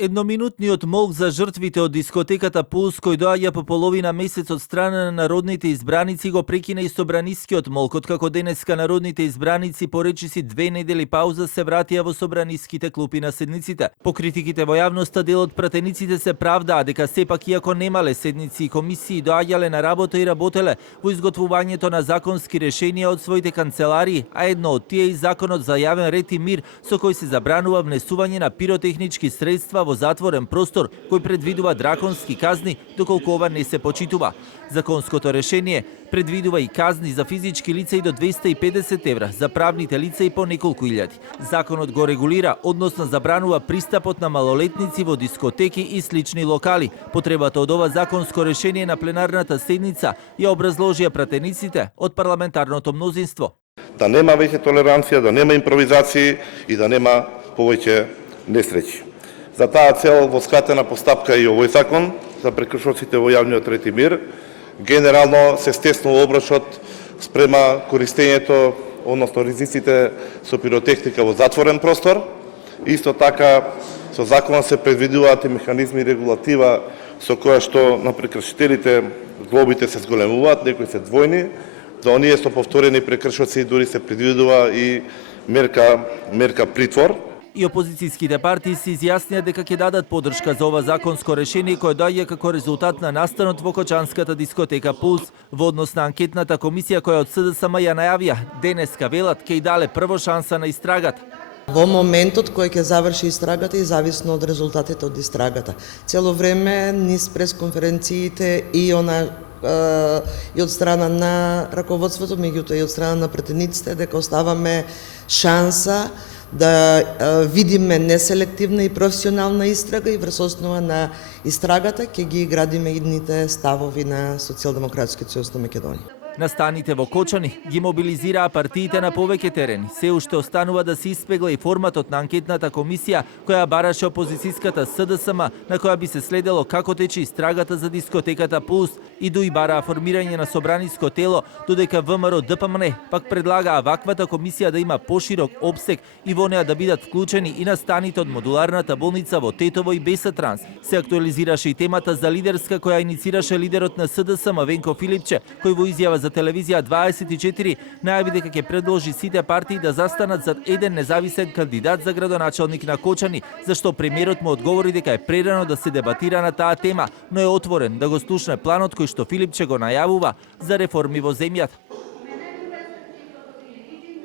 Едноминутниот молк за жртвите од дискотеката Пулс, кој доаѓа по половина месец од страна на народните избраници, го прекина и собранискиот молк, откако денеска народните избраници по речиси 2 недели пауза се вратија во собраниските клупи на седниците. По критиките во јавноста, дел од пратениците се правдаа дека сепак иако немале седници и комисии, доаѓале на работа и работеле во изготвувањето на законски решенија од своите канцеларии, а едно од тие и законот за јавен ред и мир, со кој се забранува внесување на пиротехнички средства во затворен простор, кој предвидува драконски казни доколку ова не се почитува. Законското решение предвидува и казни за физички лица и до 250 евра, за правните лица и по неколку илјади. Законот го регулира, односно забранува пристапот на малолетници во дискотеки и слични локали. Потребата од ова законско решение на пленарната седница ја образложија пратениците од парламентарното мнозинство. Да нема веќе толеранција, да нема импровизации и да нема повеќе несреќи. За таа цел во скратена постапка и овој закон за прекршоците во јавниот ред и мир, генерално се стеснува обршот спрема користењето, односно ризиците со пиротехника во затворен простор. Исто така, со законот се предвидуваат и механизми и регулатива со која што на прекршителите глобите се зголемуваат, некои се двојни, за оние со повторени прекршоци дури се предвидува и мерка притвор. И опозицијските партии се изјаснија дека ќе дадат поддршка за ова законско решение кое доаѓа како резултат на настанот во кочанската дискотека Пулс. Во однос на анкетната комисија која од СДСМ ја најавија, денеска велат ќе и дале прво шанса на истрагата. Во моментот кој ќе заврши истрагата и зависно од резултатите од истрагата. Цело време низ пресконференциите и од страна на раководството, меѓутоа и од страна на пратениците, дека оставаме шанса да видиме неселективна и професионална истрага и врз основа на истрагата ќе ги градиме идните ставови на Социјалдемократскиот сојуз на Македонија. Настаните во Кочани ги мобилизираа партиите на повеќе терени. Се уште останува да се испегла и форматот на анкетната комисија која бараше опозицијската СДСМ, на која би се следело како тече истрагата за дискотеката Пулс, и дуи бараа формирање на собраниско тело, додека ВМРО ДПМН пак предлагаа ваквата комисија да има поширок опсег и во неа да бидат вклучени и настаните од модуларната болница во Тетово и Бесатранс. Се актуализираше и темата за лидерска која иницираше лидерот на СДСМ Венко Филипче, кој во изјава за телевизија 24 најави дека ќе предложи сите партии да застанат зад еден независен кандидат за градоначалник на Кочани, зашто премиерот му одговори дека е прерано да се дебатира на таа тема, но е отворен да го слушне планот кој што Филипче го најавува за реформи во земјата.